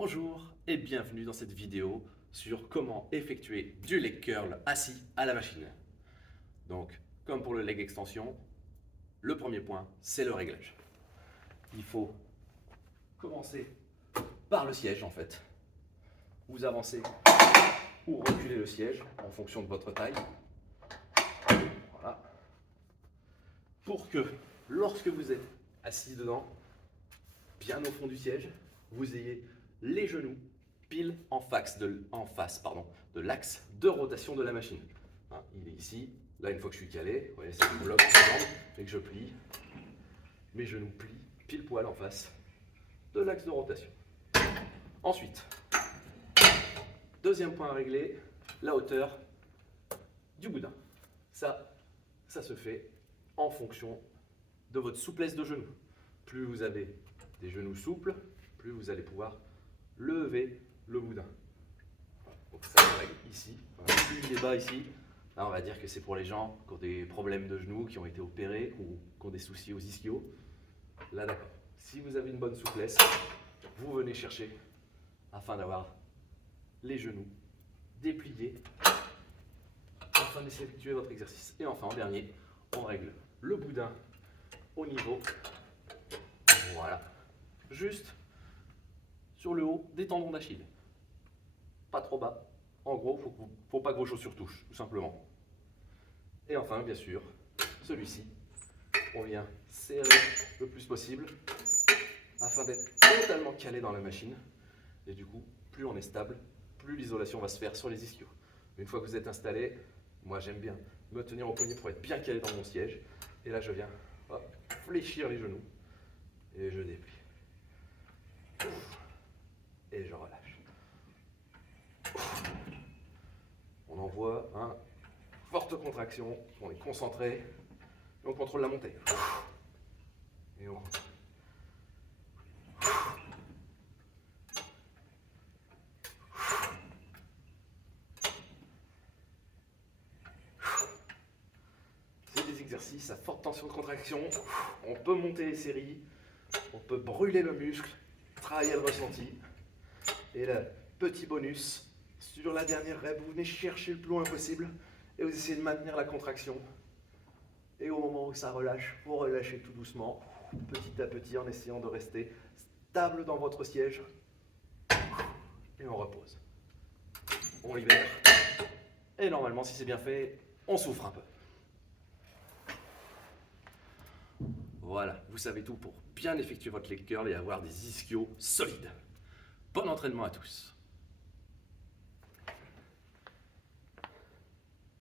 Bonjour et bienvenue dans cette vidéo sur comment effectuer du leg curl assis à la machine. Donc, comme pour le leg extension, le premier point, c'est le réglage. Il faut commencer par le siège en fait. Vous avancez ou reculez le siège en fonction de votre taille. Voilà. Pour que lorsque vous êtes assis dedans, bien au fond du siège, vous ayez les genoux pile en face de l'axe de rotation de la machine. Hein, il est ici. Là, une fois que je suis calé, vous voyez, ça me bloque les jambes et que je plie. Mes genoux plient pile poil en face de l'axe de rotation. Ensuite, deuxième point à régler, la hauteur du boudin. Ça se fait en fonction de votre souplesse de genou. Plus vous avez des genoux souples, plus vous allez pouvoir lever le boudin. Donc ça se règle ici. Voilà. Plus il est bas ici, là on va dire que c'est pour les gens qui ont des problèmes de genoux, qui ont été opérés ou qui ont des soucis aux ischios. Là d'accord. Si vous avez une bonne souplesse, vous venez chercher afin d'avoir les genoux dépliés afin d'effectuer votre exercice. Et enfin en dernier, on règle le boudin au niveau, voilà, juste sur le haut des tendons d'Achille. Pas trop bas. En gros, faut pas que vos chaussures touchent, tout simplement. Et enfin, bien sûr, celui-ci, on vient serrer le plus possible afin d'être totalement calé dans la machine. Et du coup, plus on est stable, plus l'isolation va se faire sur les ischios. Une fois que vous êtes installé, moi j'aime bien me tenir au poignet pour être bien calé dans mon siège. Et là, je viens fléchir les genoux et je déplie. Et je relâche. On envoie une forte contraction, on est concentré, et on contrôle la montée. Et on rentre. C'est des exercices à forte tension de contraction. On peut monter les séries, on peut brûler le muscle, travailler le ressenti. Et le petit bonus, sur la dernière rep, vous venez chercher le plus loin possible et vous essayez de maintenir la contraction. Et au moment où ça relâche, vous relâchez tout doucement, petit à petit, en essayant de rester stable dans votre siège. Et on repose. On libère. Et normalement, si c'est bien fait, on souffre un peu. Voilà, vous savez tout pour bien effectuer votre leg curl et avoir des ischios solides. Bon entraînement à tous.